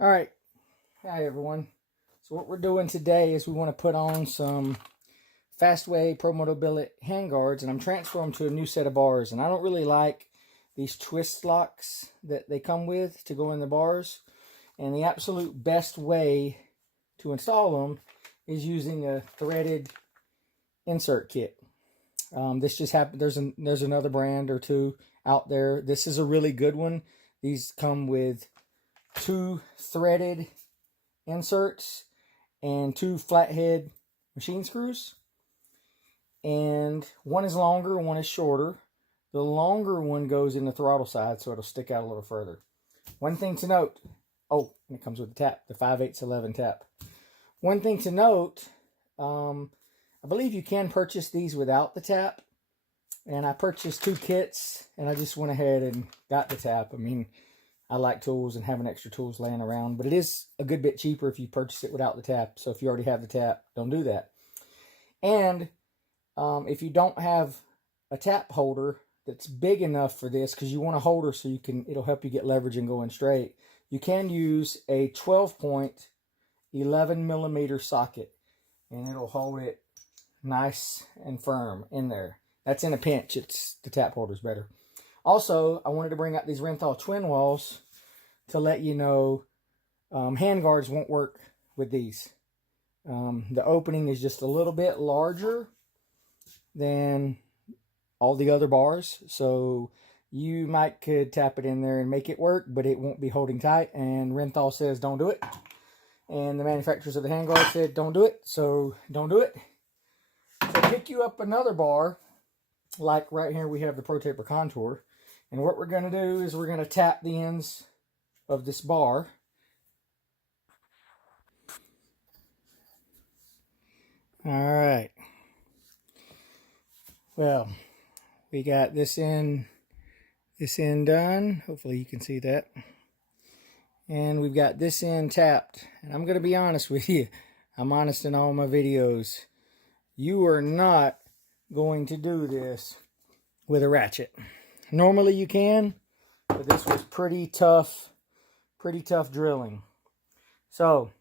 All right. Hi, everyone. So what we're doing today is we want to put on some Fastway Pro Mobility handguards, and I'm transferring them to a new set of bars. And I don't really like these twist locks that they come with to go in the bars. And the absolute best way to install them is using a threaded insert kit. This just happened. There's another brand or two out there. This is a really good one. These come with 2 threaded inserts and 2 flathead machine screws, and one is longer, one is shorter. The longer one goes in the throttle side, so it'll stick out a little further. One thing to note, and it comes with the tap, the 5/8 tap. One thing to note, I believe you can purchase these without the tap, and I purchased 2 kits, and I just went ahead and got the tap. I mean, I like tools and having extra tools laying around, but it is a good bit cheaper if you purchase it without the tap. So if you already have the tap, don't do that. And if you don't have a tap holder that's big enough for this, because you want a holder so it'll help you get leverage and going straight, you can use a 12-point 11mm socket, and it'll hold it nice and firm in there. That's in a pinch. The tap holder's better. Also, I wanted to bring out these Renthal twin walls to let you know handguards won't work with these. The opening is just a little bit larger than all the other bars, so you could tap it in there and make it work, but it won't be holding tight, and Renthal says don't do it. And the manufacturers of the handguard said don't do it, so don't do it. So pick you up another bar, like right here we have the Pro Taper Contour. And what we're going to do is we're going to tap the ends of this bar. All right. Well, we got this end done. Hopefully you can see that. And we've got this end tapped. And I'm going to be honest with you. I'm honest in all my videos. You are not going to do this with a ratchet. Normally you can, but this was pretty tough drilling. So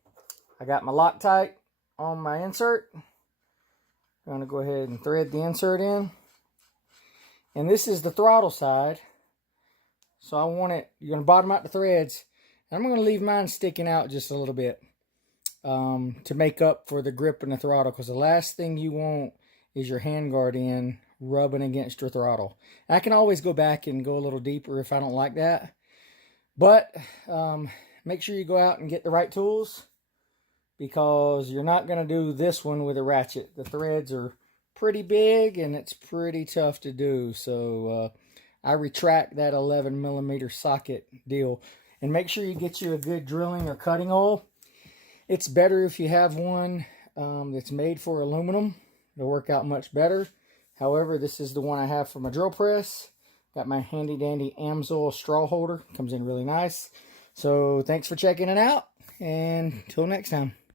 I got my Loctite on my insert. I'm going to go ahead and thread the insert in. And this is the throttle side. So you're going to bottom out the threads. And I'm going to leave mine sticking out just a little bit to make up for the grip in the throttle, because the last thing you want is your handguard in rubbing against your throttle. I can always go back and go a little deeper if I don't like that. But make sure you go out and get the right tools, because you're not going to do this one with a ratchet. The threads are pretty big and it's pretty tough to do. So I retract that 11mm socket deal. And make sure you get you a good drilling or cutting oil. It's better if you have one that's made for aluminum. It'll work out much better. However, this is the one I have for my drill press. Got my handy dandy Amsoil straw holder. Comes in really nice. So thanks for checking it out, and until next time.